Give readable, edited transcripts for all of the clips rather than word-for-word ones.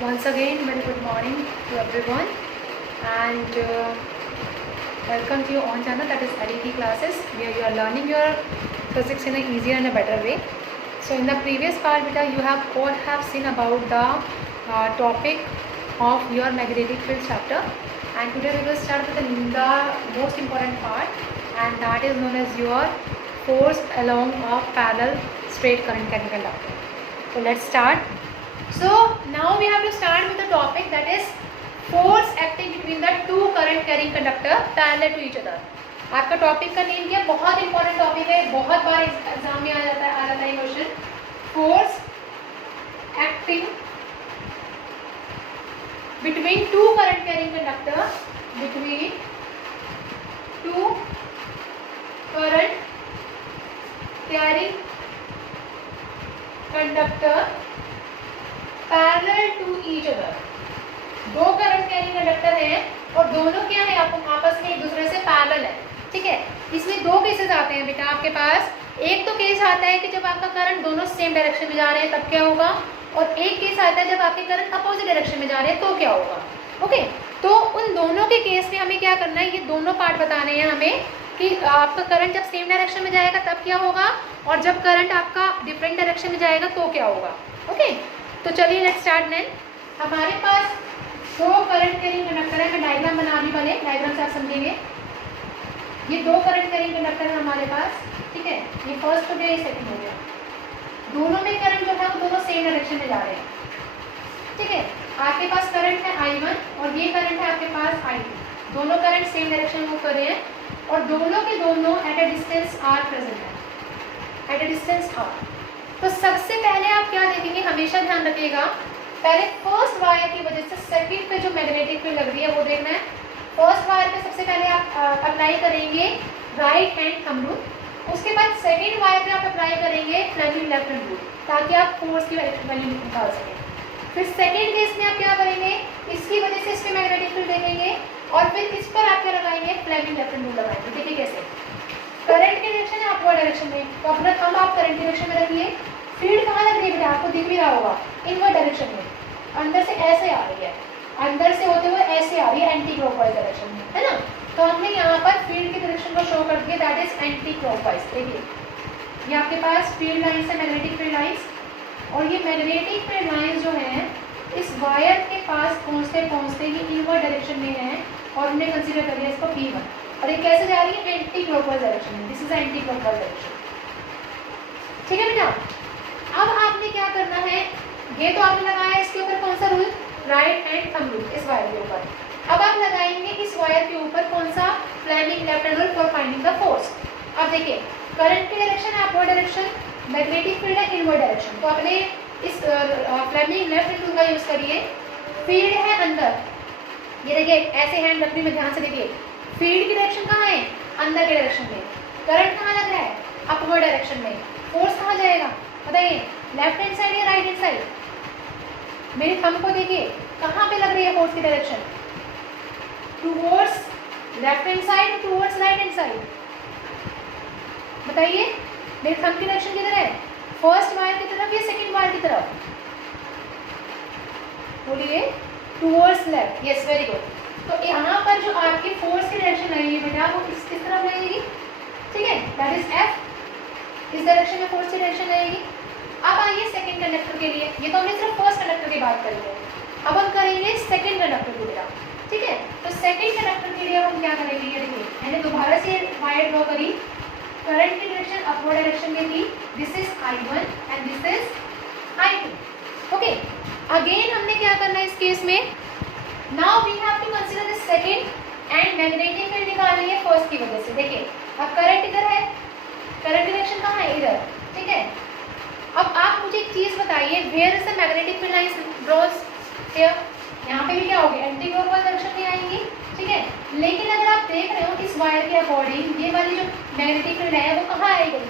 Once again, very good morning to everyone, and welcome to your own channel, that is LET classes, where you are learning your physics in an easier and a better way. So in the previous part, beta, you have seen about the topic of your magnetic field chapter, and today we will start with the most important part, and that is known as your force along a parallel straight current carrying conductor. So let's start. So now we have to start with the topic, that is force acting between the two current carrying conductor parallel to each other. आपका topic का name क्या, बहुत important topic है, बहुत बार exam में आ जाता है question. Force acting between two current carrying conductor, between two current carrying conductor parallel to each other. दो करंट कैरिंग कंडक्टर हैं और दोनों क्या है, आपस में एक दूसरे से पैरेलल है. ठीक है, इसमें दो केसेस आते हैं बेटा आपके पास. एक तो केस आता है कि जब आपका करंट दोनों सेम डायरेक्शन में जा रहे हैं तब क्या होगा, और एक केस आता है जब आपके करंट अपोजिट डायरेक्शन में जा रहे हैं तो क्या होगा. ओके, तो उन दोनों के केस में हमें क्या करना है, ये दोनों पार्ट बताने हैं हमें कि आपका करंट जब सेम डायरेक्शन में जाएगा तब क्या होगा, और जब करंट आपका डिफरेंट डायरेक्शन में जाएगा तो क्या होगा. ओके, तो चलिए लेट्स स्टार्ट. देन हमारे पास दो करंट कैरिंग कंडक्टर है. मैं डायग्राम बना दी, बने डायग्राम से आप समझेंगे. ये दो करंट कैरिंग कंडक्टर है हमारे पास. ठीक है, ये फर्स्ट हो गया, ये सेकंड हो गया. दोनों में करंट जो है वो दोनों सेम डायरेक्शन में जा रहे हैं. ठीक है, आपके पास करंट है I1 और ये करंट है आपके पास I2. दोनों करंट सेम डायरेक्शन में मूव कर रहे हैं और दोनों के दोनों at a distance r present है, एट अ डिस्टेंस r. तो सबसे पहले आप क्या देखेंगे, हमेशा ध्यान रखिएगा, पहले फर्स्ट वायर की वजह से सेकंड पे जो मैग्नेटिक फील्ड लग रही है वो देखना है. फर्स्ट वायर पे सबसे पहले आप अप्लाई करेंगे राइट हैंड थंब रूल. उसके बाद सेकंड वायर पे आप अप्लाई करेंगे फ्लेमिंग लेफ्ट हैंड रूल, ताकि आप फोर्स की वैल्यू निकाल सकें. फिर सेकंड केस में आप क्या करेंगे, इसकी वजह से इस पे मैग्नेटिक फील्ड देखेंगे और फिर इस पर आप क्या लगाएंगे, फ्लेमिंग लेफ्ट हैंड रूल लगाएंगे. देखिए कैसे, करंट की डायरेक्शन है अपवर्ड डायरेक्शन में, तो अपना थंब आप करंट डायरेक्शन में रखिए. फील्ड कहाँ लग रही है बेटा, आपको दिख भी रहा होगा, इनवर्ड डायरेक्शन में. अंदर से ऐसे आ रही है, अंदर से होते हुए ऐसे आ रही है, एंटी क्लॉकवाइज डायरेक्शन में, है ना. तो हमने यहाँ पर फील्ड की डायरेक्शन को शो कर दिया, दैट इज एंटी क्लॉकवाइज. देखिए ये आपके पास फील्ड लाइंस है, मैग्नेटिक फील्ड लाइंस, और ये मैग्नेटिक फील्ड लाइंस जो है इस वायर के पास पहुँचते पहुँचते ये इनवर्ड डायरेक्शन में है और हमने कंसीडर कर लिया इसको P1. और ये कैसे जा रही है, एंटी क्लॉकवाइज डायरेक्शन में. This is anti clockwise direction. ठीक है बेटा, अब आपने क्या करना है, ये तो आपने लगाया इसके ऊपर कौन सा rule, right hand thumb rule, इस वायर के ऊपर. अब आप लगाएंगे इस वायर के ऊपर कौन सा, Fleming left hand rule for finding the force. अब देखिए करंट की डायरेक्शन है अपवर्ड डायरेक्शन, मैग्नेटिक फील्ड है इनवर्ड डायरेक्शन, तो अपने इस फ्लेमिंग लेफ्ट हैंड रूल का यूज करिए. फील्ड है अंदर, ये देखिए ऐसे हैंड रखने में ध्यान से देखिए, फील्ड की डायरेक्शन कहाँ है, अंदर के डायरेक्शन में. करंट कहाँ लग रहा है, अपवर्ड डायरेक्शन में. फोर्स कहाँ जाएगा बताइए, लेफ्ट हैंड साइड या राइट हैंड साइड. मेरे थंब को देखिए कहाँ पे लग रही है फोर्स की direction, towards left hand side, towards right hand side. बताइए मेरे थंब की डायरेक्शन किधर है, फर्स्ट वायर की तरफ या सेकंड वायर की तरफ, बोलिए. Towards left, yes very good. तो यहाँ पर जो आपकी फोर्स की डायरेक्शन लगेगी बेटा वो किस तरफ लगेगी, ठीक है, दैट इज F. इस डायरेक्शन में फोर्स की डायरेक्शन लगेगी. अब आइए सेकंड कंडक्टर के लिए, ये तो हमने सिर्फ फर्स्ट कंडक्टर की बात करी है, अब हम करेंगे सेकंड कंडक्टर की बेटा. ठीक है, तो सेकंड कंडक्टर के लिए हम क्या करेंगे, ये देखिए मैंने दोबारा से वायर ड्रॉ करी, करंट की डायरेक्शन अपवर्ड डायरेक्शन में थी, this is I1 and this is I2. Okay, again हमने क्या करना है इस केस में, now we have to consider the second and magnetic field निकालनी है फर्स्ट की वजह से. देखिए अब करंट इधर है, करंट डायरेक्शन कहाँ है, इधर. ठीक है, अब आप मुझे एक चीज बताइए, where is the magnetic field lines draws here. यहाँ पे भी क्या होगी, एंटी क्लॉकवाइज डायरेक्शन में आएंगी. ठीक है, लेकिन अगर आप देख रहे हो इस वायर के अकॉर्डिंग ये वाली जो मैग्नेटिक फील्ड है वो कहाँ आएगी,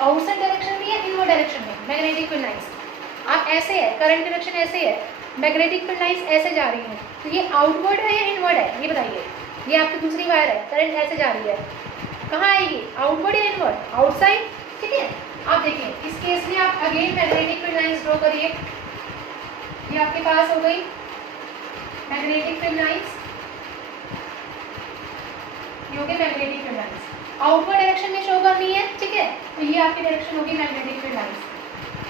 आउटसाइड डायरेक्शन में या इनवर्ड डायरेक्शन में. मैग्नेटिक फील्ड लाइंस आप ऐसे है, करंट डायरेक्शन ऐसे है, मैग्नेटिक फील्ड लाइंस ऐसे जा रही है, तो ये आउटवर्ड है या इनवर्ड है, ये बताइए. ये आपकी दूसरी वायर है, करंट ऐसे जा रही है, कहाँ आएगी, आउटवर्ड या इनवर्ड, आउटसाइड. ठीक है, आप देखिए इस केस में आप again magnetic field lines draw करिए. ये आपके पास हो गई मैग्नेटिक फील्ड लाइंस, ये हो गई magnetic field lines. Outward direction में शो करनी है, ठीक है, तो ये आपकी डायरेक्शन होगी मैग्नेटिक फील्ड लाइंस,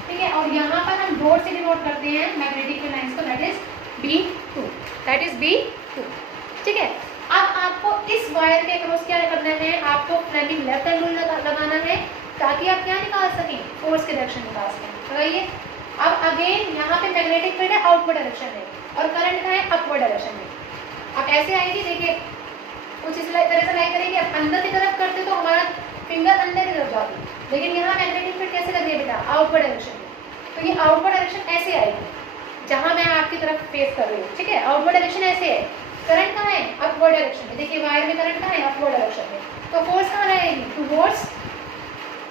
ठीक है। और यहाँ पर हम डॉट से डिनोट करते हैं मैग्नेटिक फील्ड लाइंस को, that is B2, that is B2, ठीक है। अब आपको इस वायर के क्रॉस क्या करना है, आपको फ्लेमिंग लेफ्ट हैंड रूल लगाना है ताकि आप क्या निकाल सकें, फोर्स की डायरेक्शन निकाल सकें। लगाइए। अब अगेन यहाँ पे मैग्नेटिक फील्ड है आउटवर्ड डायरेक्शन में और करंट है अपवर्ड डायरेक्शन में। अब ऐसे आएगी, देखिए कुछ इस तरह से लाइक करेंगे, अब अंदर की तरफ करते तो हमारा फिंगर अंदर की तरफ जाती, लेकिन यहाँ मैग्नेटिक फील्ड कैसे लग रही है बेटा, आउटवर्ड डायरेक्शन में, तो ये आउटवर्ड डायरेक्शन ऐसे आएगी जहाँ मैं आपकी तरफ फेस कर रही हूँ, ठीक है। आउटवर्ड डायरेक्शन ऐसे है, करंट कहाँ है, अपवर्ड डायरेक्शन में, देखिए वायर में करंट कहाँ है, अपवर्ड डायरेक्शन में, तो फोर्स कहाँ रहेगी, towards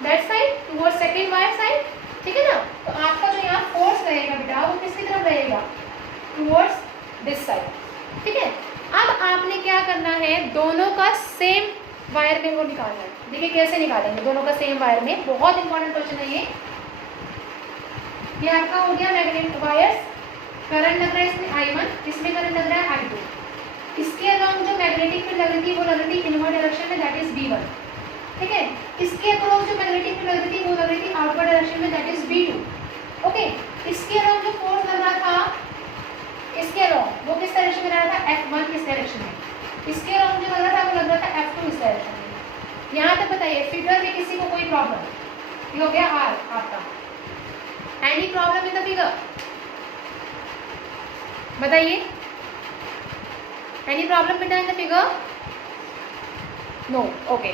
that side, towards second wire side, ठीक है ना। तो आपका जो यहाँ फोर्स रहेगा बेटा वो किसकी तरफ रहेगा, टुवर्ड्स दिस साइड, ठीक है। अब आपने क्या करना है, दोनों का सेम वायर में वो निकालना है। देखिए कैसे निकालेंगे दोनों का सेम वायर में, बहुत इंपॉर्टेंट क्वेश्चन है ये आपका हो गया मैग्नेटिक वायर्स, करंट लग रहा है इसमें I1, इसमें करंट लग रहा है I2, इसके अलावा जो मैग्नेटिक फील्ड लग रही थी वो लग रही थी इनवर्ड डायरेक्शन में, दैट इज B1, ठीक है। इसके अक्रॉस जो मैग्नेटिक फील्ड लग रही थी वो लग रही थी आउटवर्ड डायरेक्शन में, दैट इज B2, ओके। इसके अलावा जो फोर्स लग रहा था, इसके अलावा वो किस डायरेक्शन में लग रहा था, F1 इस डायरेक्शन में, इसके अलावा जो लग रहा था वो लग रहा था F2 इस डायरेक्शन में। यहाँ तक बताइए फिगर में किसी को कोई प्रॉब्लम, ये हो गया R आपका, any problem in the figure, बताइए एनी प्रॉब्लम बेटा in the figure, no, okay.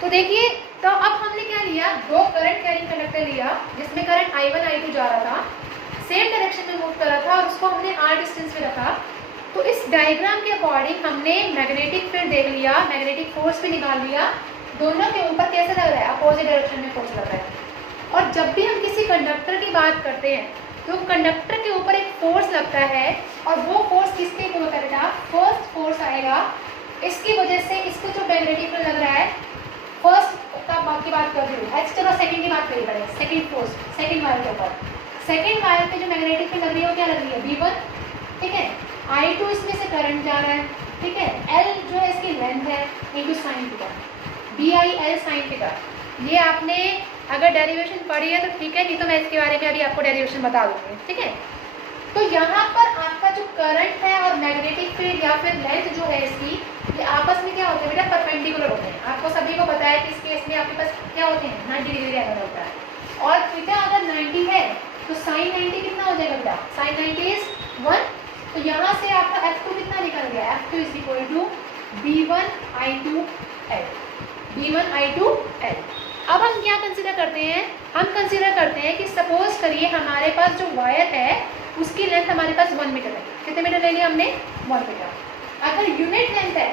तो देखिए, तो अब हमने क्या लिया, दो करंट कैरिंग कंडक्टर लिया जिसमें करंट I1 I2 जा रहा था, सेम डायरेक्शन में मूव कर रहा था और उसको हमने R डिस्टेंस पे रखा। तो इस डायग्राम के अकॉर्डिंग हमने मैग्नेटिक फील्ड देख लिया, मैग्नेटिक फोर्स भी निकाल लिया, दोनों के ऊपर कैसे लग रहा है, अपोजिट डायरेक्शन में फोर्स लग रहा है। और जब भी हम किसी कंडक्टर की बात करते हैं तो कंडक्टर के ऊपर एक फोर्स लगता है और वो फोर्स किसके ऊपर करेगा, फर्स्ट फोर्स आएगा, इसकी वजह से इसको जो मैग्नेटिक फील्ड लग रहा है, फर्स्ट की बात कर रही हूँ, चलो सेकंड की बात करिए पहले, सेकंड फोर्स सेकंड वायर के ऊपर, सेकंड वायर पे जो मैग्नेटिक फील्ड लग रही है वो क्या लग रही है, V1, ठीक है। I2 इसमें से करंट जा रहा है, ठीक है, L जो है इसकी लेंथ है into sine theta, BI sign theta. ये आपने अगर डेरिवेशन पढ़ी है तो ठीक है, नहीं तो मैं इसके बारे में अभी आपको डेरिवेशन बता दूंगी, ठीक है। तो यहाँ पर आपका जो करंट है और मैग्नेटिक फील्ड या फिर लेंथ जो है इसकी, ये आपस में क्या होते हैं बेटा, परपेंडिकुलर होते हैं। आपको सभी को पता है कि इस केस में आपके पास क्या होते हैं, 90 डिग्री एंगल होता है, और थीटा अगर 90 है तो साइन 90 कितना हो जाएगा बेटा, साइन 90 इज 1। तो यहाँ से आपका F2 कितना निकल गया, F2 is equal to B1I2L, B1I2L। अब हम क्या कंसीडर करते हैं, हम कंसीडर करते हैं कि सपोज करिए हमारे पास जो वायर है उसकी लेंथ हमारे पास 1 मीटर है, कितने मीटर ले लिया हमने, 1 मीटर। अगर यूनिट लेंथ है,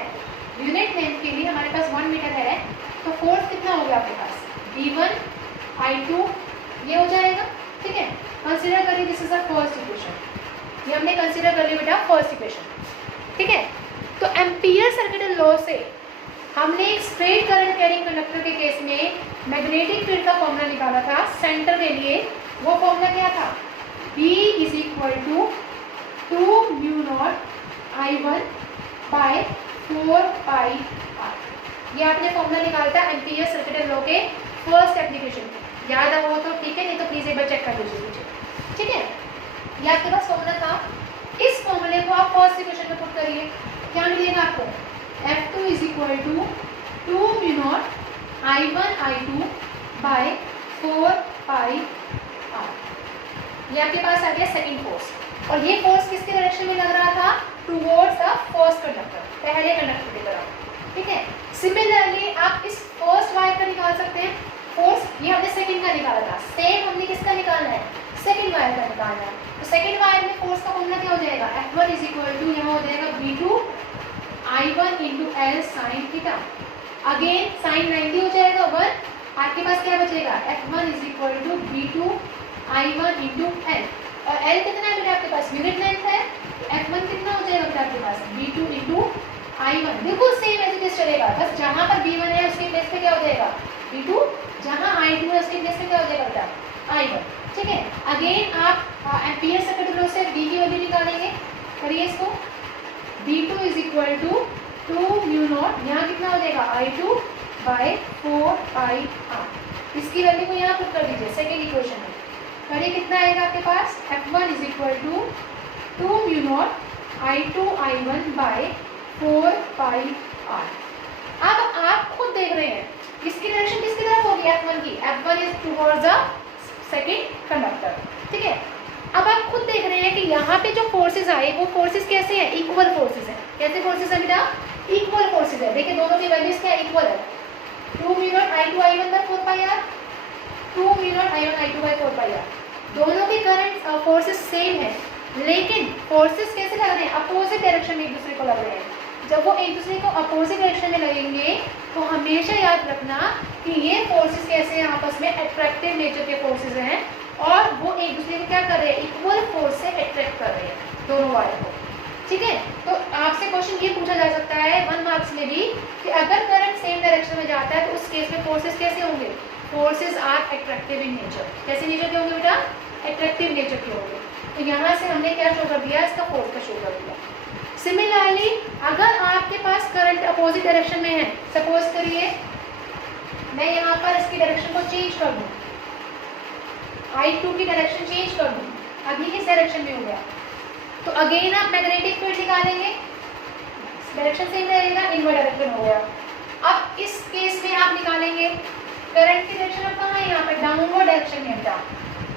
यूनिट लेंथ के लिए हमारे पास 1 मीटर है, तो फोर्स कितना हो गया आपके पास, B1I2 ये हो जाएगा, ठीक है। कंसीडर करिए this is the first equation, ये हमने कंसीडर कर लिया बेटा फर्स्ट इक्वेशन, ठीक है। तो एम्पियर सर्किट लॉ से हमने एक स्ट्रेट करंट कैरिंग कंडक्टर के केस में मैग्नेटिक फील्ड का फॉर्मूला निकाला था सेंटर के लिए। वो फॉर्मूला क्या था, B is equal to 2 mu naught I1 by 4 pi R। ये आपने फॉर्मूला निकाला था एम्पियर सर्किट लॉ के फर्स्ट एप्लीकेशन में, याद हो तो ठीक है, नहीं तो प्लीज एक बार चेक कर लीजिए मुझे, ठीक है। ये आपके पास फॉर्मूला था, इस फॉर्मूले को आप फर्स्ट इक्वेशन में पुट करिए, क्या मिलेगा आपको, F2 is equal to 2 mu naught I1 I2 by 4 pi R। ये आपके पास आ गया सेकंड फोर्स, और ये फोर्स किसके डायरेक्शन में लग रहा था, टुवर्ड्स द फर्स्ट कंडक्टर, पहले कंडक्टर की तरफ, ठीक है। सिमिलरली आप इस फर्स्ट वायर का निकाल सकते हैं फोर्स, ये हमने सेकंड का निकाला था, सेम हमने किसका निकालना है, सेकंड वायर का निकालना है। तो सेकंड वायर में फोर्स का फॉर्मूला क्या हो जाएगा, F1 इज इक्वल टू यहाँ हो जाएगा B2 I1 into L sine theta, again sine 90 हो जाएगा 1, आपके पास क्या बचेगा, F1 is equal to B2 I1 into L, और L कितना है बेटा आपके पास, यूनिट लेंथ है, F1 कितना हो जाएगा बेटा आपके पास, B2 इंटू I1, बिल्कुल सेम एज इट इज चलेगा, बस जहाँ पर B1 है उसके प्लेस पे क्या हो जाएगा B2, जहाँ I2 है उसके प्लेस पे क्या हो जाएगा बेटा I1, ठीक है। अगेन आप एम्पियर सेकंड लॉ से बी की वैल्यू निकालेंगे, करिए इसको। V2 is equal to 2 mu naught, यहाँ कितना हो जाएगा I2 बाय 4πr। इसकी वैल्यू को यहाँ पुट कर दीजिए सेकेंड इक्वेशन में, करिए कितना आएगा आपके पास। F1 is equal to 2 mu naught I2 I1 by 4πr। अब आप खुद देख रहे हैं इसकी डायरेक्शन किसकी तरफ होगी, F1 की। F1 is towards the second conductor, ठीक है। अब आप खुद देख रहे हैं कि यहाँ पे जो फोर्सेस आए वो फोर्सेस कैसे हैं, इक्वल फोर्सेस हैं। कैसे फोर्सेस है बेटा, इक्वल फोर्सेस है। देखिए दोनों की वैल्यूज क्या इक्वल है, 2 mu naught I2 I1 by 4πr, 2 mu naught I1 I2 by 4πr। दोनों के करंट फोर्सेस सेम है, लेकिन फोर्सेस कैसे लग रहे हैं, अपोजिट डायरेक्शन में एक दूसरे को लग रहे हैं। जब वो एक दूसरे को अपोजिट डायरेक्शन में लगेंगे तो हमेशा याद रखना कि ये फोर्सेस कैसे हैं, आपस में अट्रैक्टिव नेचर के फोर्सेस हैं और वो एक दूसरे को क्या कर रहे हैं, इक्वल फोर्स से अट्रैक्ट कर रहे हैं दोनों वाले को, ठीक है। तो आपसे क्वेश्चन ये पूछा जा सकता है 1 मार्क्स में भी कि अगर करंट सेम डायरेक्शन में जाता है तो उस केस में फोर्सेस कैसे होंगे, forces are attractive in nature. कैसे नेचर के होंगे बेटा, अट्रैक्टिव नेचर के होंगे। तो यहाँ से हमने क्या शो कर दिया, इसका फोर्स का शो कर दिया। सिमिलरली अगर आपके पास करंट अपोजिट डायरेक्शन में है, सपोज करिए मैं यहाँ पर इसकी डायरेक्शन को चेंज कर दूँ, I2 की डायरेक्शन चेंज कर दूँ, अभी इस डायरेक्शन में हो गया, तो अगेन आप मैग्नेटिक फील्ड निकालेंगे, डायरेक्शन सेम रहेगा, इनवर्ट डायरेक्शन हो गया। अब इस केस में आप निकालेंगे करंट की डायरेक्शन अब कहाँ है, यहाँ पर डाउनवर्ड डायरेक्शन में बेटा।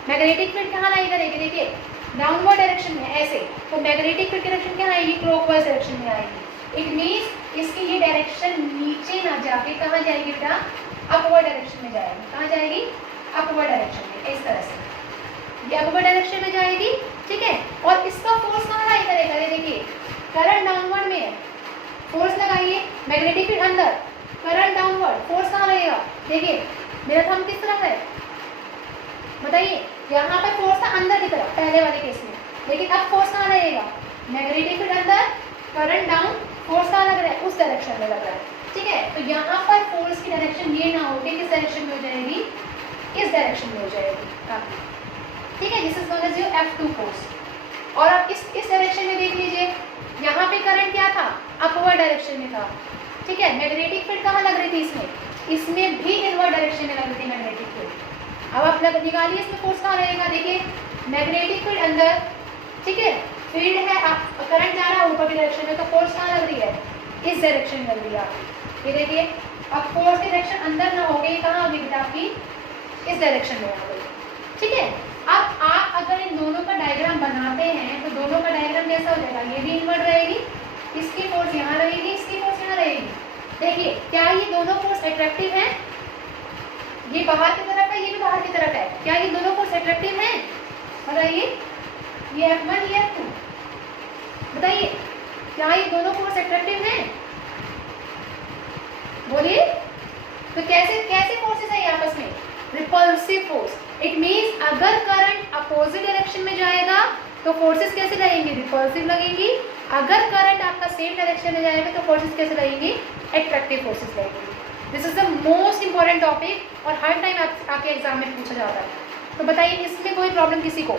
मैग्नेटिक फील्ड कहाँ लाई करेगी, देखिए डाउनवर्ड डायरेक्शन में ऐसे, तो मैग्नेटिक फील्ड की डायरेक्शन क्या आएगी, क्लॉकवाइज डायरेक्शन में आएगी। इट मीन्स इसकी ये डायरेक्शन नीचे ना जाके कहाँ जाएगी बेटा, अपवर्ड डायरेक्शन में जाएगी। कहाँ जाएगी, अपवर्ड डायरेक्शन में, इस तरह से ये अपवर्ड डायरेक्शन में जाएगी, ठीक है। और इसका फोर्स कहाँ लाई करेगा, ये देखिए करंट डाउनवर्ड में है, फोर्स लगाइए, मैग्नेटिक फील्ड अंदर, करंट डाउनवर्ड, फोर्स कहाँ लगेगा, देखिए मेरा थंब किस तरफ है, बताइए। यहाँ पर फोर्स था अंदर की तरफ पहले वाले केस में, लेकिन अब फोर्स कहाँ लगेगा, मैग्नेटिक फील्ड अंदर, करंट डाउन, फोर्स कहाँ लग रहा है, उस डायरेक्शन में लग रहा है, ठीक है। तो यहाँ पर फोर्स की डायरेक्शन ये ना हो कि किस डायरेक्शन में हो जाएगी, इस डायरेक्शन में हो जाएगी, ठीक है। This is known as your F2 force. और अब इस डायरेक्शन में देख लीजिए, यहाँ पे करंट क्या था, अपवर्ड डायरेक्शन में था, ठीक है। मैग्नेटिक फील्ड कहाँ लग रही थी, इसमें भी इनवर्ड डायरेक्शन में लग रही थी मैग्नेटिक फील्ड। अब आप निकालिए इसमें फोर्स कहाँ रहेगा, देखिए मैग्नेटिक फील्ड अंदर, ठीक है, फील्ड है, करंट जा रहा है ऊपर की डायरेक्शन में, तो फोर्स कहाँ लग रही है, इस डायरेक्शन में लग रही है। ये देखिए अब फोर्स की डायरेक्शन अंदर ना हो गई, कहाँ होगी बेटा आपकी, इस डायरेक्शन में आ गई, ठीक है। अब आप अगर इन दोनों का डायग्राम बनाते हैं तो दोनों का डायग्राम कैसा हो जाएगा, ये भी इनवर्ट रहेगी, इसकी फोर्स यहाँ रहेगी, इसकी फोर्स यहाँ रहेगी। देखिए क्या ये दोनों फोर्स अट्रैक्टिव है, ये बाहर की तरफ है, ये भी बाहर की तरफ है, क्या ये दोनों फोर्स अट्रैक्टिव हैं, बताइए। ये F1 ये F2, बताइए क्या ये दोनों फोर्स अट्रैक्टिव हैं, बोलिए। तो कैसे कैसे फोर्सेस है आपस में, रिपल्सिव फोर्स। इट मींस अगर करंट अपोजिट डायरेक्शन में जाएगा तो फोर्सेस कैसे लगेंगी, रिपल्सिव लगेंगी। अगर करंट आपका सेम डायरेक्शन में जाएगा तो फोर्सेस कैसे लगेंगी, अट्रैक्टिव फोर्सेस लगेंगी। This is the most important topic और हर टाइम आपके एग्जाम में पूछा जाता है। तो बताइए इसमें कोई प्रॉब्लम किसी को,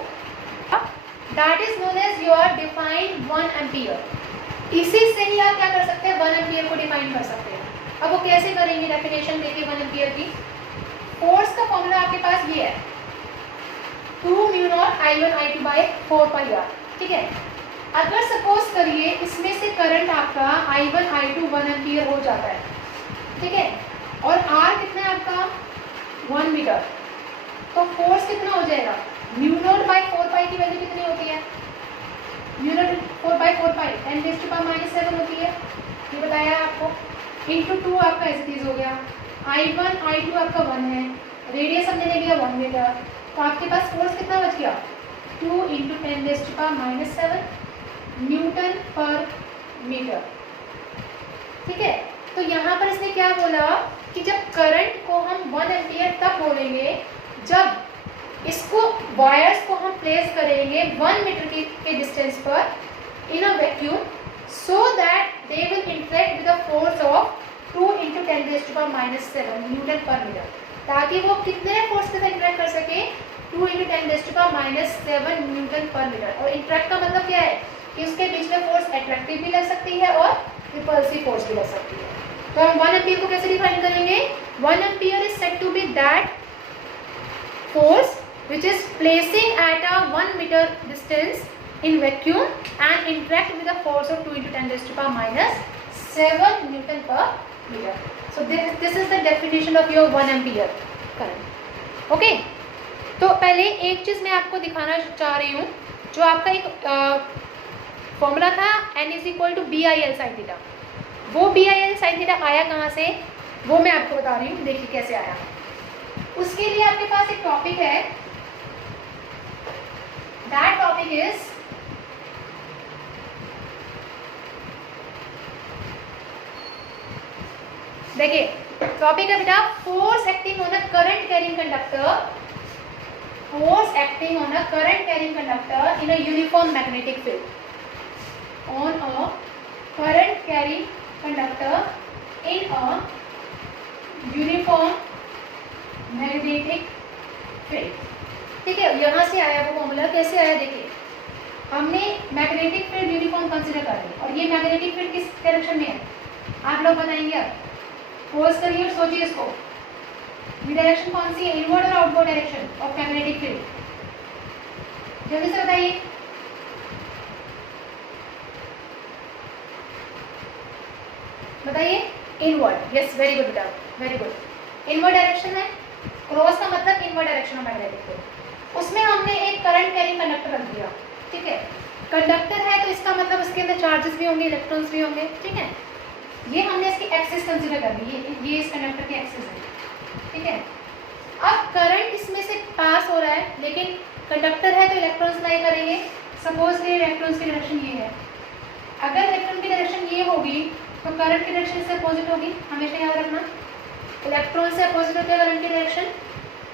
that is known as your defined 1 ampere. इसी से ही आप क्या कर सकते हैं, 1 एम्पियर को डिफाइन कर सकते हैं। अब वो कैसे करेंगे, डेफिनेशन देखिए 1 एम्पियर की। फोर्स का फॉर्मूला आपके पास ये है 2 mu naught I1 I2 by 4πr, ठीक है। अगर सपोज करिए इसमें से करंट आपका I1 I2 1 एम्पियर हो जाता है, ठीक है, और R कितना है आपका 1 मीटर, तो फोर्स कितना हो जाएगा, म्यू नॉट बाय 4π की वैल्यू कितनी होती है, म्यू नॉट 4/4π 10⁻⁻7 होती है, ये बताया आपको, इंटू 2 आपका एज हो गया, I1 I2 आपका 1 है, रेडियस हमने ले लिया 1 मीटर, तो आपके पास फोर्स कितना बच गया 2 × 10⁻⁷ न्यूटन पर मीटर, ठीक है। तो यहाँ पर इसने क्या बोला कि जब करंट को हम 1 एम्पियर तब बोलेंगे जब इसको वायर्स को हम प्लेस करेंगे 1 मीटर के डिस्टेंस पर in a vacuum, so that they will interact with the force of 2 × 10⁻⁷ newton per metre, ताकि वो कितने फोर्स के साथ इंटरेक्ट कर सके, 2 × 10⁻⁷ न्यूटन पर मीटर। और इंटरेक्ट का मतलब क्या है कि उसके बीच में फोर्स अट्रैक्टिव भी लग सकती है और रिपल्सिव फोर्स भी लग सकती है। तो हम 1 एम्पीयर को कैसे डिफाइन करेंगे? 1 ampere is said to be that force which is placing at a 1 meter distance in vacuum and interact with a force of 2 × 10⁻⁷ Newton per meter. So this is the definition of your 1 ampere current. Okay? तो पहले एक चीज़ मैं आपको दिखाना चाह रही हूँ, जो आपका एक फॉर्मूला था n = BIL sin थीटा। वो BIL sin थीटा आया कहाँ से, वो मैं आपको बता रही हूँ। देखिए कैसे आया। उसके लिए आपके पास एक टॉपिक है, दैट टॉपिक इज देखिए टॉपिक है बेटा force acting on a current carrying conductor, force acting on a current carrying conductor in a uniform magnetic field, on a current carrying conductor in a uniform magnetic field. ठीक है, यहाँ से आया वो formula. कैसे आया देखिए, हमने मैग्नेटिक फील्ड यूनिफॉर्म कंसीडर कर ली, और ये मैग्नेटिक फील्ड किस डायरेक्शन में है आप लोग बताएंगे। अब फोर्स करिए और सोचिए इसको, ये डायरेक्शन कौन सी है, इनवर्ड और outward direction of magnetic field? जल्दी से बताइए। बताइए। इनवर्ड, यस वेरी गुड बेटा, वेरी गुड। इनवर्ड डायरेक्शन है, क्रॉस का मतलब inward direction of magnetic field. उसमें हमने एक करंट कैरिंग कंडक्टर रख दिया। ठीक है, कंडक्टर है तो इसका मतलब उसके अंदर चार्जेस भी होंगे, इलेक्ट्रॉन्स भी होंगे। ठीक है, ये हमने इसकी एक्सिस कंसीडर कर ली, ये इस कंडक्टर की एक्सिस है। ठीक है, अब करंट इसमें से पास हो रहा है, लेकिन कंडक्टर है तो इलेक्ट्रॉन्स लाई करेंगे। सपोज के इलेक्ट्रॉन्स की डायरेक्शन ये है, अगर इलेक्ट्रॉन की डायरेक्शन ये होगी तो करंट की डायरेक्शन इससे अपोजिट होगी, हमेशा याद रखना। इलेक्ट्रॉन से अपोजिट होती है करंट की डायरेक्शन,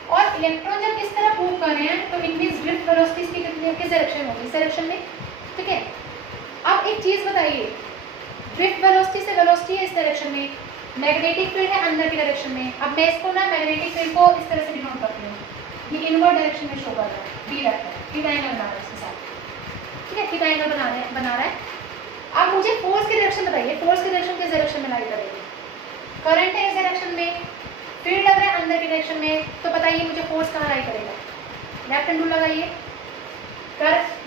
और इलेक्ट्रॉन जब इस तरह मूव कर रहे हैं तो इनकी ड्रिफ्ट वेलोसिटी किस डायरेक्शन होगी, इस डायरेक्शन में। ठीक है, अब एक चीज़ बताइए, ड्रिफ्ट वेलोसिटी से वेलोसिटी है इस डायरेक्शन में, मैग्नेटिक फील्ड है अंदर की डायरेक्शन में। अब मैं इसको ना मैग्नेटिक फील्ड को इस तरह से डिनोट करती हूँ, ये इनवर्ड डायरेक्शन में शो कर रहा है, डी रखता है, थीटा एंगल बना रहा है इसके साथ। ठीक है, थीटा एंगल बना रहा है। अब मुझे फोर्स की डायरेक्शन बताइए, फोर्स की डायरेक्शन किस डायरेक्शन में लाई करेगी? करंट है इस डायरेक्शन में, फील्ड लग रहा है अंदर की डायरेक्शन में, तो बताइए मुझे फोर्स कहाँ लाई करेगा? लेफ्ट हैंड रूल लगाइए।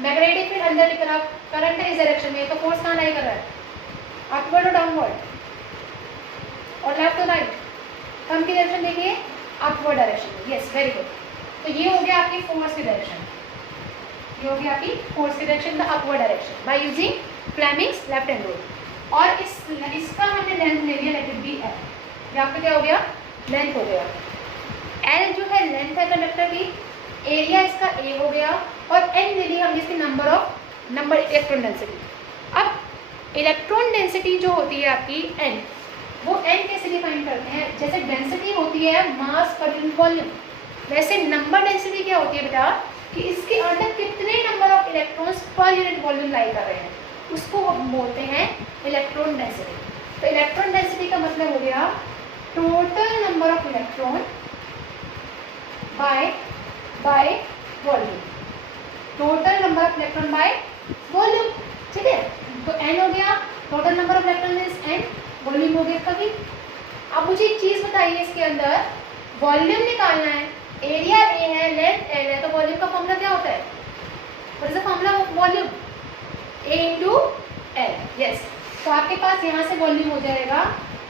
मैग्नेटिक फील्ड अंदर की तरफ, करंट है इस डायरेक्शन में, तो फोर्स कहाँ लाई कर रहा है? अपवर्ड और डाउनवर्ड, और लेफ्ट और राइट? हम की डायरेक्शन देखिए, अपवर्ड डायरेक्शन में। Yes very good. तो ये हो गया आपकी फोर्स की डायरेक्शन, ये हो गया आपकी फोर्स की direction, the upward direction by using Fleming's left hand rule. और इसका हमने लेंथ ले लिया, लेट इट बी एल। ये आपका क्या हो गया? लेंथ हो गया। एल जो है लेंथ है कंडक्टर की, एरिया इसका ए हो गया, और एन ले ली हमने इसकी नंबर इलेक्ट्रॉन डेंसिटी। अब इलेक्ट्रॉन डेंसिटी जो होती है आपकी एन, वो एन कैसे डिफाइन करते हैं? जैसे डेंसिटी होती है मास पर यूनिट वॉल्यूम, वैसे नंबर डेंसिटी क्या होती है बेटा कि इसके अंदर कितने number of electrons per unit volume lie कर रहे हैं, उसको हम बोलते हैं इलेक्ट्रॉन डेंसिटी। तो इलेक्ट्रॉन डेंसिटी का मतलब हो गया total number of electron by volume, total number of electron by volume. ठीक है, तो एन हो गया total number of electron is N, volume हो गया कभी। अब मुझे एक चीज़ बताइए, इसके अंदर वॉल्यूम निकालना है, एरिया ए है, लेंथ एल है, तो वॉल्यूम का फॉर्मूला क्या होता है? What is the formula of volume? A into L. Yes, तो आपके पास यहाँ से वॉल्यूम हो जाएगा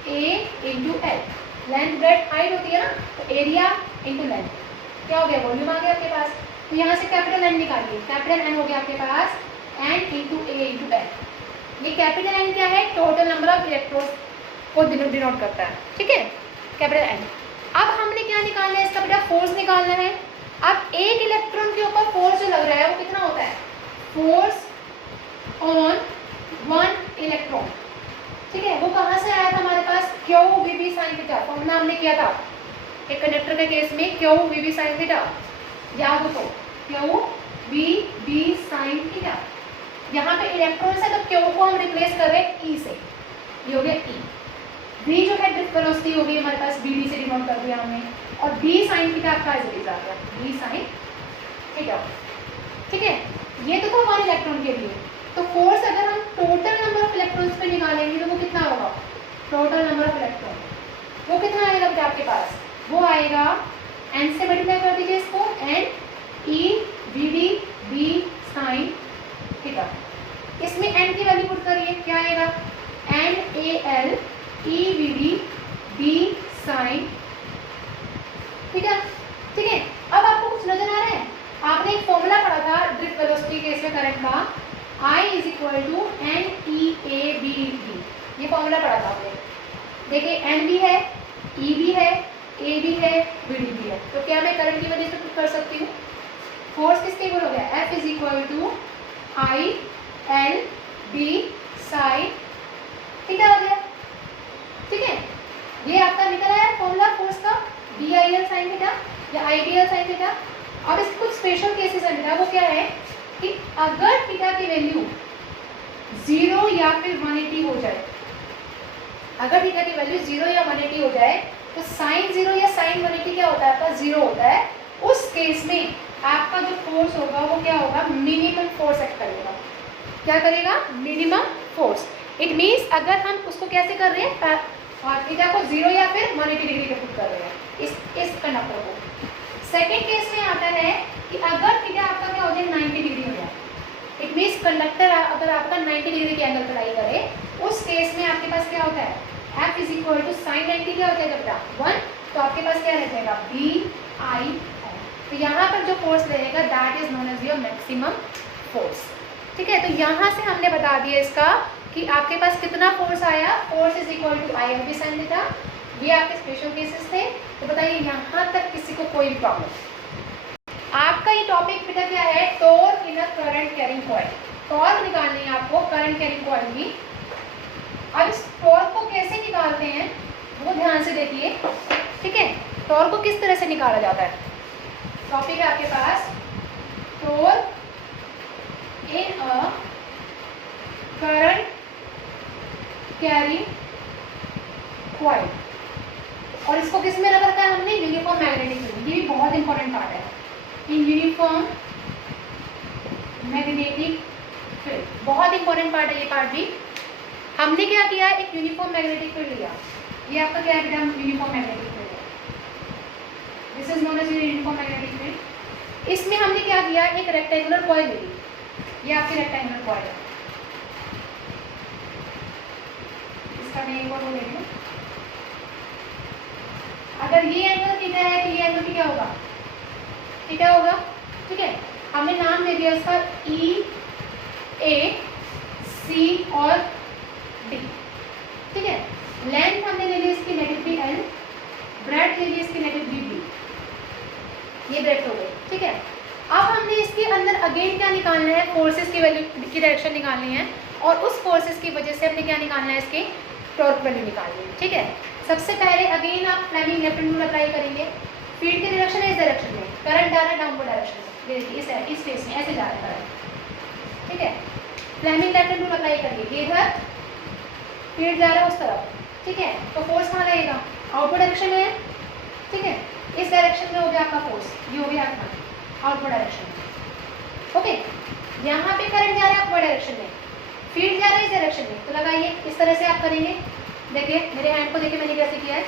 A into L. Length breadth height होती है ना, तो एरिया इंटू लेंथ क्या हो गया? वॉल्यूम आ गया आपके पास। तो यहाँ से कैपिटल एन निकालिए, कैपिटल एन हो गया आपके पास एन इंटू ए इंटू एल। ये कैपिटल एन क्या है? टोटल नंबर ऑफ इलेक्ट्रॉन्स को डिनोट करता है। ठीक है, कैपिटल एन। अब हमने क्या निकालना है? इसका बेटा फोर्स निकालना है। अब एक इलेक्ट्रॉन के ऊपर फोर्स जो लग रहा है वो कितना होता है? Force on one electron. ठीक है, वो कहाँ से आया था हमारे पास? Q V B sine theta, formula हमने किया था एक कंडक्टर के केस में, Q V B sine theta. याद हो तो Q V B sine theta. यहाँ पे इलेक्ट्रॉन है तो क्यू को हम रिप्लेस कर रहे हैं ई से, ये हो गया ई। वी जो है ड्रिफ्ट वेलोसिटी हो गई हमारे पास, बी डी से डिनोट कर दिया हमने, और बी साइन थीटा आपका एज इट इज आ गया, बी साइन थीटा, ठीक है। ये तो था 1 इलेक्ट्रॉन के लिए। तो फोर्स अगर हम टोटल नंबर ऑफ इलेक्ट्रॉन्स पे निकालेंगे तो वो कितना होगा, टोटल नंबर ऑफ इलेक्ट्रॉन वो कितना आएगा बेटा आपके पास, वो आएगा n से मल्टीप्लाई कर दीजिए इसको, n e v d b sin theta. इसमें n की वैल्यू पुट करिए, क्या आएगा, n a l e v d b sin theta, ठीक है। अब आपको कुछ नजर आ रहा है, आपने एक फॉर्मूला पढ़ा था ड्रिफ्ट वेलोसिटी केस में करंट का, I is equal to n e a b d, ये फॉर्मूला पढ़ा था आपने। देखिए n भी है, e भी है, a भी है, b d भी है, तो क्या मैं करंट की वजह से पुट कर सकती हूँ, फोर्स किसके इक्वल हो गया, F is equal to I L B sine theta हो गया, ठीक है। ये आपका निकल आया फॉर्मूला फोर्स का, B I L sine theta या I D L sine theta. अब इसके कुछ स्पेशल केसेस है बेटा, वो क्या है कि अगर थीटा की वैल्यू 0 या फिर 180 हो जाए, अगर थीटा की वैल्यू 0 या 180 हो जाए तो साइन 0 या साइन 180 क्या होता है आपका, 0 होता है। उस केस में आपका जो फोर्स होगा वो क्या होगा, मिनिमम फोर्स एक्ट करेगा। क्या करेगा, मिनिमम फोर्स। इट मीन्स अगर हम उसको कैसे कर रहे हैं, थीटा को 0 या फिर 180 डिग्री पे पुट कर रहे हैं इस कंडक्टर को। सेकेंड केस में आता है कि अगर थीटा आपका क्या हो जाए, 90 डिग्री हो जाए, इट मीन्स कंडक्टर अगर आपका 90 डिग्री के एंगल पर लाई करे, उस केस में आपके पास क्या होता है, F is equal to sine 90 क्या हो जाएगा बेटा 1, तो आपके पास क्या रह जाएगा बी आई एल। तो यहाँ पर जो फोर्स रहेगा that is known as your maximum force, ठीक है। तो यहाँ से हमने बता दिया इसका कि आपके पास कितना फोर्स आया, force is equal to I L B sine theta. ये आपके स्पेशल केसेस थे। तो बताइए यहाँ तक किसी को कोई भी प्रॉब्लम। आपका ये टॉपिक बेटा क्या है, torque in a current carrying coil. Torque निकालनी है आपको करंट कैरिंग कॉइल की। अब इस टॉर्क को कैसे निकालते हैं वो ध्यान से देखिए, ठीक है। टॉर्क को किस तरह से निकाला जाता है, टॉपिक है आपके पास torque in a current carrying coil. और इसको किस में रखा है हमने, यूनिफॉर्म मैग्नेटिक फील्ड। ये भी बहुत इंपॉर्टेंट पार्ट है, इन यूनिफॉर्म मैग्नेटिक फील्ड, बहुत इंपॉर्टेंट पार्ट है ये पार्ट भी। हमने क्या किया, एक यूनिफॉर्म मैग्नेटिक फील्ड लिया। ये आपका क्या है बेटा, यूनिफॉर्म मैग्नेटिक फील्ड है, this is known as uniform magnetic field. इसमें हमने क्या किया, एक रेक्टेंगुलर कॉइल ले ली, ये आपकी रेक्टेंगुलर कॉइल है। इसका मैं एक और वो ले लूँ, अगर ये एंगल थीटा है तो ये एंगल क्या होगा, थीटा होगा, ठीक है। हमने नाम दे दिया इसका ई ए सी और डी, ठीक है। लेंथ हमने ले ली इसकी नेगेटिव एल, ब्रेड ले ली इसकी नेगेटिव बी, ये ब्रेड हो गई, ठीक है। अब हमने इसके अंदर अगेन क्या निकालना है, फोर्सेस की वैल्यू की डायरेक्शन निकालनी है, और उस फोर्सेस की वजह से हमने क्या निकालना है, इसके टॉर्क वैल्यू निकालनी है, ठीक है। सबसे पहले अगेन आप Fleming left hand rule apply करेंगे। फील्ड की डायरेक्शन है इस डायरेक्शन में, करंट जा रहा है डाउनवर्ड डायरेक्शन में, देखिए इस फेस में ऐसे जा रहा है करंट, ठीक है। Fleming left hand rule apply करिए, ये इधर फील्ड जा रहा है उस तरफ, ठीक है। तो फोर्स कहाँ लगेगा, आउटवर्ड डायरेक्शन में है, ठीक है। इस डायरेक्शन में हो गया आपका फोर्स, ये हो गया आपका आउटवर्ड डायरेक्शन, ओके। यहाँ पे करंट जा रहा है अपवर्ड डायरेक्शन में, फील्ड जा रहा है इस डायरेक्शन में, तो लगाइए इस तरह से आप करेंगे। देखिए मेरे हैंड को देखिए मैंने कैसे किया है,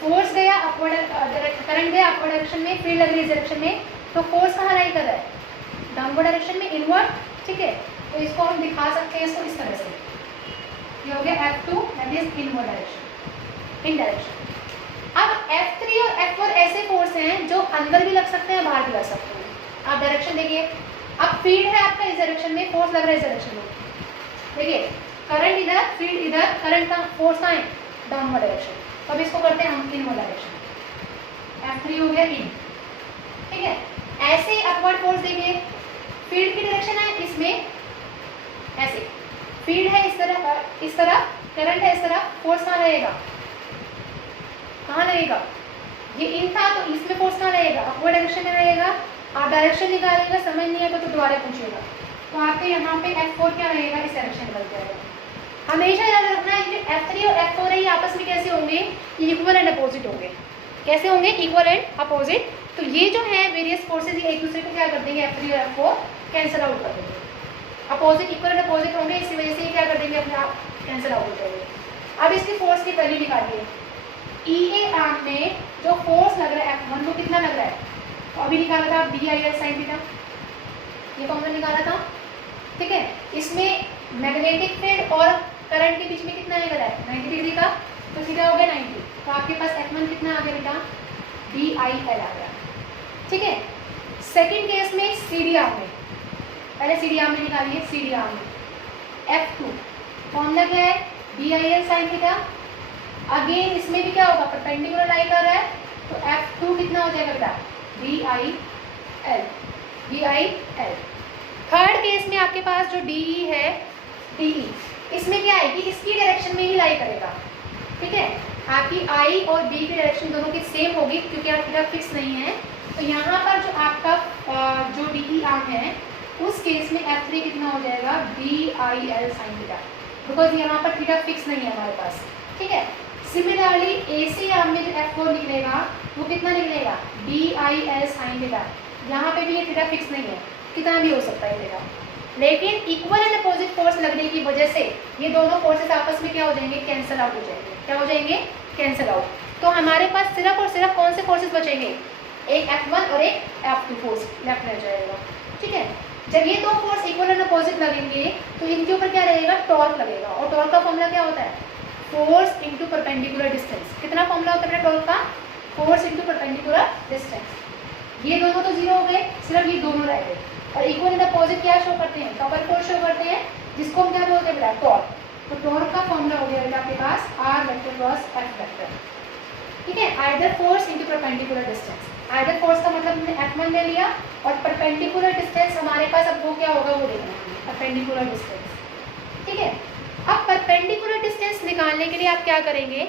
फोर्स गया अपवर्ड, करंट गया अपवर्ड डायरेक्शन में, फील्ड लग रही है इस डायरेक्शन में, तो फोर्स कहाँ लाई कर रहा है, डाउनवर्ड डायरेक्शन में, इनवर्ड, ठीक है। तो इसको हम दिखा सकते हैं इसको इस तरह से, ये हो गया F2 that is inward direction, in direction. अब F3 और F4 ऐसे फोर्स हैं जो अंदर भी लग सकते हैं बाहर भी लग सकते हैं। आप डायरेक्शन देखिए, अब फील्ड है आपका इस डायरेक्शन में, फोर्स लग रहा है इस डायरेक्शन में, देखिए करंट इधर, फील्ड इधर, करंट का फोर्स कहाँ है डाउनवर्ड डायरेक्शन, तो अब इसको करते हैं हम इनवर्ड डायरेक्शन, F3 हो गया इन, ठीक है। ऐसे ही अपवर्ड फोर्स देखिए, फील्ड की डायरेक्शन है इसमें ऐसे, फील्ड है इस तरफ, करंट है इस तरफ, फोर्स कहाँ लगेगा, कहाँ लगेगा, ये इन था तो इसमें फोर्स कहाँ लगेगा, अपवर्ड डायरेक्शन में लगेगा। आप डायरेक्शन निकालेगा, समझ नहीं आएगा तो दोबारा पूछिएगा, तो आपके यहाँ पे F4 क्या रहेगा, इस डायरेक्शन में लग जाएगा। हमेशा याद रखना है कि F3 और F4 है ये आपस में कैसे होंगे, इक्वल एंड अपोजिट होंगे। कैसे होंगे, इक्वल एंड अपोजिट तो ये जो है वेरियस फोर्सेज ये एक दूसरे को क्या कर देंगे, F3 और F4 कैंसिल आउट कर देंगे। अपोजिट इक्वल एंड अपोजिट होंगे, इसी वजह से ये क्या कर देंगे, अपने आप कैंसिल आउट हो जाएंगे। अब इसकी फोर्स की वैल्यू निकालिए। EA आर्म में जो फोर्स लग रहा है F1 वो कितना लग रहा है, तो अभी निकाला था BIL sin थीटा, ये फॉर्मूला निकाला था, ठीक है। इसमें मैग्नेटिक फील्ड और करंट के बीच में कितना एंगल है, 90 डिग्री का, तो सीधा हो गया 90। तो आपके पास F1 कितना आ गया बेटा, BIL आ गया, ठीक है। सेकंड केस में CD आर्म में, पहले CD आर्म में निकालिए, CD आर्म में F2 फॉर्मूला क्या है, BIL sin थीटा। अगेन इसमें भी क्या होगा, परपेंडिकुलर लाई कर रहा है, तो F2 कितना हो जाएगा बेटा, BIL। थर्ड केस में आपके पास जो DE है, DE इसमें क्या है कि इसकी डायरेक्शन में ही लाई करेगा, ठीक है। आपकी I और B की डायरेक्शन दोनों की सेम होगी क्योंकि यहाँ थीटा फिक्स नहीं है। तो यहाँ पर जो आपका जो DE आर्म है उस केस में F3 कितना हो जाएगा, BIL sin थीटा, बिकॉज यहाँ पर थीटा फिक्स नहीं है हमारे पास, ठीक है। सिमिलरली AC आर्म में जो F4 निकलेगा वो कितना निकलेगा, BIL sin थीटा। यहाँ पे भी ये थीटा फिक्स नहीं है, कितना भी हो सकता है थीटा, लेकिन इक्वल एंड अपोजिट फोर्स लगने की वजह से ये दोनों फोर्सेस आपस में क्या हो जाएंगे, कैंसिल आउट हो जाएंगे। क्या हो जाएंगे, कैंसिल आउट। तो हमारे पास सिर्फ और सिर्फ कौन से फोर्सेस बचेंगे, एक F1 और एक F2 फोर्स लेफ्ट रह जाएगा, ठीक है। जब ये दो फोर्स इक्वल एंड अपोजिट लगेंगे तो इनके ऊपर क्या रहेगा, टॉर्क लगेगा। और टॉर्क का फॉर्मूला क्या होता है, फोर्स इंटू परपेंडिकुलर डिस्टेंस। कितना फॉर्मूला होता है टॉर्क का, फोर्स इंटू परपेंडिकुलर डिस्टेंस। ये दोनों तो जीरो हो गए, सिर्फ ये दोनों रह गए। और इक्वल एंड अपोजिट क्या शो करते हैं, डबल फोर्स शो करते हैं, जिसको हम क्या बोलते हैं बेटा, टॉर्क। तो टॉर्क का फॉर्मूला हो गया बेटा आपके पास R vector cross F vector, ठीक है। Either force into perpendicular distance. Either force का मतलब हमने F1 ले लिया और परपेंडिकुलर डिस्टेंस हमारे पास अब वो क्या होगा, वो देखना है, परपेंडिकुलर डिस्टेंस, ठीक है। अब परपेंडिकुलर डिस्टेंस निकालने के लिए आप क्या करेंगे,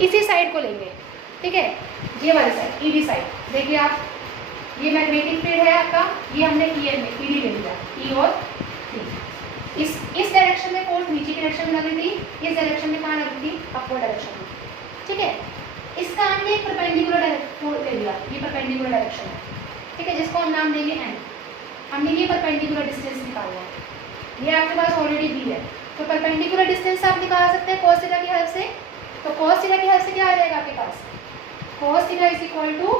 इसी साइड को लेंगे, ठीक है, ये वाली साइड, ED साइड। देखिए आप, ये मैग्नेटिक फील्ड है आपका, ये हमने ED ले लिया, E और D। इस डायरेक्शन में फोर्स नीचे की डायरेक्शन में लग रही थी, इस डायरेक्शन में कहाँ लग रही थी, अपवर्ड डायरेक्शन में, ठीक है। इसका हमने एक परपेंडिकुलर फोर्स ले लिया, ये परपेंडिकुलर डायरेक्शन है, ठीक है, जिसको हम नाम देंगे N। हमने ये परपेंडिकुलर डिस्टेंस निकालना है, ये आपके पास ऑलरेडी दी है। तो परपेंडिकुलर डिस्टेंस आप निकाल सकते हैं cos थीटा की हेल्प से। तो cos थीटा की हेल्प से क्या आ जाएगा आपके पास, cos theta is equal to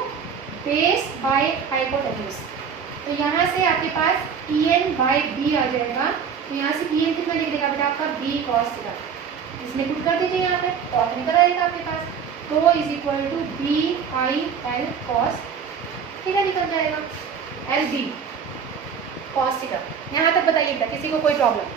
base by hypotenuse. तो यहाँ से आपके पास En बाय B आ जाएगा। तो यहाँ से En कितना लिख देगा बेटा आपका, B cos थीटा। इसमें पुट कर दीजिए, यहाँ पे टॉर्क निकल आएगा आपके पास, तो is equal to BIL cos theta निकल जाएगा, LB cos थीटा। यहाँ तक बताइएगा, किसी को कोई प्रॉब्लम